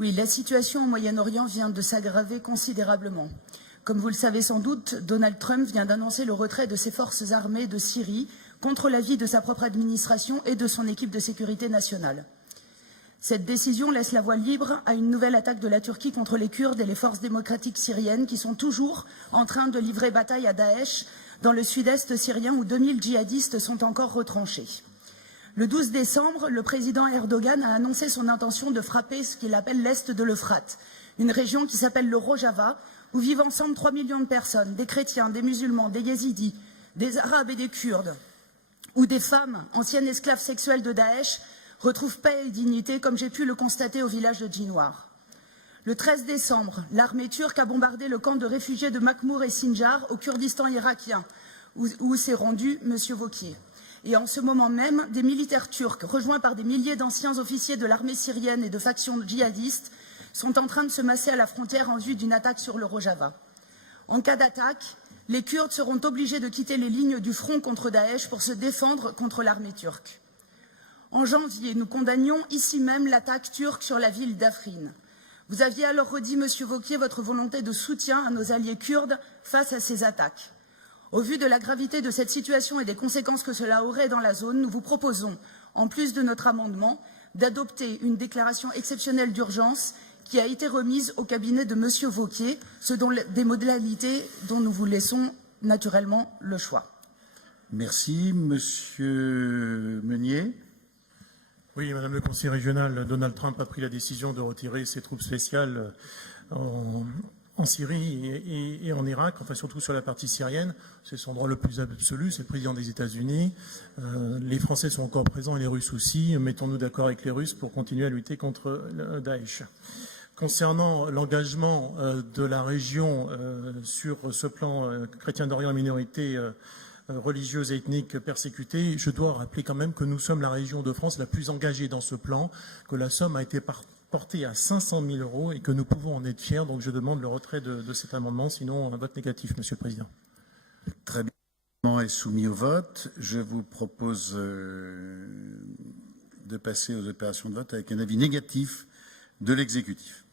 Oui, la situation au Moyen-Orient vient de s'aggraver considérablement. Comme vous le savez sans doute, Donald Trump vient d'annoncer le retrait de ses forces armées de Syrie contre l'avis de sa propre administration et de son équipe de sécurité nationale. Cette décision laisse la voie libre à une nouvelle attaque de la Turquie contre les Kurdes et les forces démocratiques syriennes qui sont toujours en train de livrer bataille à Daesh dans le sud-est syrien où 2000 djihadistes sont encore retranchés. Le 12 décembre, le président Erdogan a annoncé son intention de frapper ce qu'il appelle l'est de l'Euphrate, une région qui s'appelle le Rojava, où vivent ensemble 3 millions de personnes, des chrétiens, des musulmans, des yézidis, des arabes et des kurdes, où des femmes, anciennes esclaves sexuelles de Daesh, retrouvent paix et dignité, comme j'ai pu le constater au village de Djinwar. Le 13 décembre, l'armée turque a bombardé le camp de réfugiés de Makhmour et Sinjar, au Kurdistan irakien, où s'est rendu M. Wauquiez. Et en ce moment même, des militaires turcs, rejoints par des milliers d'anciens officiers de l'armée syrienne et de factions djihadistes, sont en train de se masser à la frontière en vue d'une attaque sur le Rojava. En cas d'attaque, les Kurdes seront obligés de quitter les lignes du front contre Daesh pour se défendre contre l'armée turque. En janvier, nous condamnions ici même l'attaque turque sur la ville d'Afrin. Vous aviez alors redit, M. Wauquiez, votre volonté de soutien à nos alliés kurdes face à ces attaques. Au vu de la gravité de cette situation et des conséquences que cela aurait dans la zone, nous vous proposons, en plus de notre amendement, d'adopter une déclaration exceptionnelle d'urgence qui a été remise au cabinet de M. Wauquiez, des modalités dont nous vous laissons naturellement le choix. Merci. Monsieur Meunier. Oui, Madame le conseiller régional, Donald Trump a pris la décision de retirer ses troupes spéciales en Syrie et en Irak, enfin surtout sur la partie syrienne. C'est son droit le plus absolu, c'est le président des États-Unis. Les Français sont encore présents et les Russes aussi. Mettons-nous d'accord avec les Russes pour continuer à lutter contre Daesh. Concernant l'engagement de la région sur ce plan chrétien d'Orient et minorités religieuses et ethniques persécutées, je dois rappeler quand même que nous sommes la région de France la plus engagée dans ce plan, que la somme a été portée à 500 000 € et que nous pouvons en être fiers. Donc je demande le retrait de cet amendement, sinon un vote négatif, Monsieur le Président. Très bien. L'amendement est soumis au vote. Je vous propose de passer aux opérations de vote avec un avis négatif de l'exécutif.